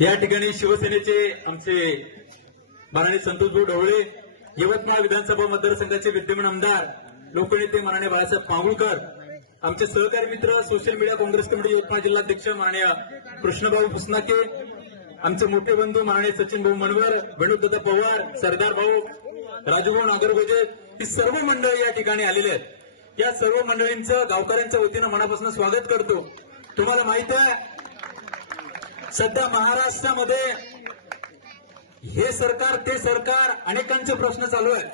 या ठिकाणी शिवसेनेचे आमचे माननीय संतोषभाऊ ढवळे, यवतमाळ विधानसभा मतदारसंघाचे विद्यमान आमदार लोकनेते माननीय बाळासाहेब पांगुळकर, आमचे सहकारी मित्र social media Congress committee Yavatmal जिल्हाध्यक्ष माननीय कृष्णभाऊ फुसनाके, आमचे मोठे बंधू माननीय सचिन भाऊ मनवर, वेणुदादा पवार, सरदार भाऊ, राजूभाऊ नागरगोजे, ही सर्व मंडळी या ठिकाणी आलेले आहेत. या सर्व मंडळींचं गावकऱ्यांच्या वतीनं मनापासून स्वागत करतो. तुम्हाला माहित आहे, सध्या महाराष्ट्रामध्ये हे सरकार ते सरकार अनेकांचे प्रश्न चालू आहेत,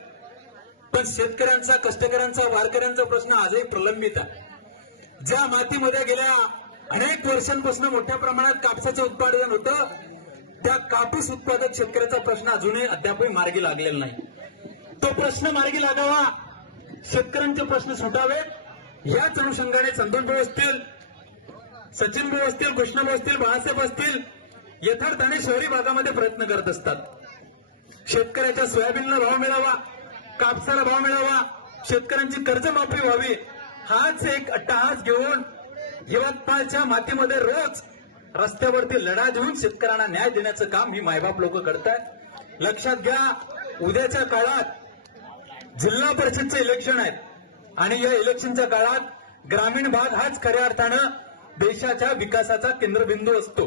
पण शेतकऱ्यांचा, कष्टकऱ्यांचा, वारकऱ्यांचा प्रश्न आजही प्रलंबित आहे. ज्या मातीमध्ये गेल्या अनेक वर्षांपासून मोठ्या प्रमाणात कापसाचे उत्पादन होतं, त्या कापूस उत्पादक शेतकऱ्याचा प्रश्न अजूनही अद्यापही मार्गी लागलेला नाही. तो प्रश्न मार्गी लागावा, शेतकऱ्यांचे प्रश्न सुटावेत, याच अनुषंगाने संतोषभाऊ असतील, सचिन भाऊ असतील, कृष्णभाऊ असतील, बाळासाहेब असतील, यथार्थाने शहरी भागामध्ये प्रयत्न करत असतात. शेतकऱ्याच्या सोयाबीनला भाव मिळावा, कापसाला भाव मिळावा, शेतकऱ्यांची कर्जमाफी व्हावी, हाच एक अट्टहास घेऊन यवतमाळच्या मातीमध्ये रोज रस्त्यावरती लढा देऊन शेतकऱ्यांना न्याय देण्याचं काम ही मायबाप लोक करतात. लक्षात घ्या, उद्याच्या काळात जिल्हा परिषदचे इलेक्शन आहेत आणि या इलेक्शनच्या काळात ग्रामीण भाग हाच खऱ्या अर्थानं देशाच्या विकासाचा केंद्रबिंदू असतो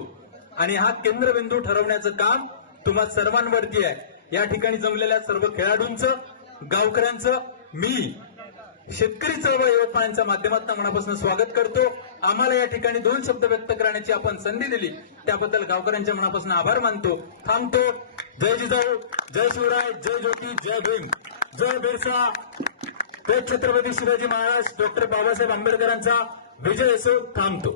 आणि हा केंद्रबिंदू ठरवण्याचं काम तुम्हा सर्वांवरती आहे. या ठिकाणी जमलेल्या सर्व खेळाडूंचं, गावकऱ्यांचं मी शेतकरी चळवळ यवतमाळच्या माध्यमातून मनापासून स्वागत करतो. आम्हाला या ठिकाणी 2 शब्द व्यक्त करण्याची आपण संधी दिली, त्याबद्दल गावकऱ्यांच्या मनापासून आभार मानतो. थांबतो. जय जिजाऊ, जय शिवराय, जय ज्योती, जय भीम, जय बिरसा, जय छत्रपती शिवाजी महाराज, डॉक्टर बाबासाहेब आंबेडकरांचा विजय असो. थांबतो.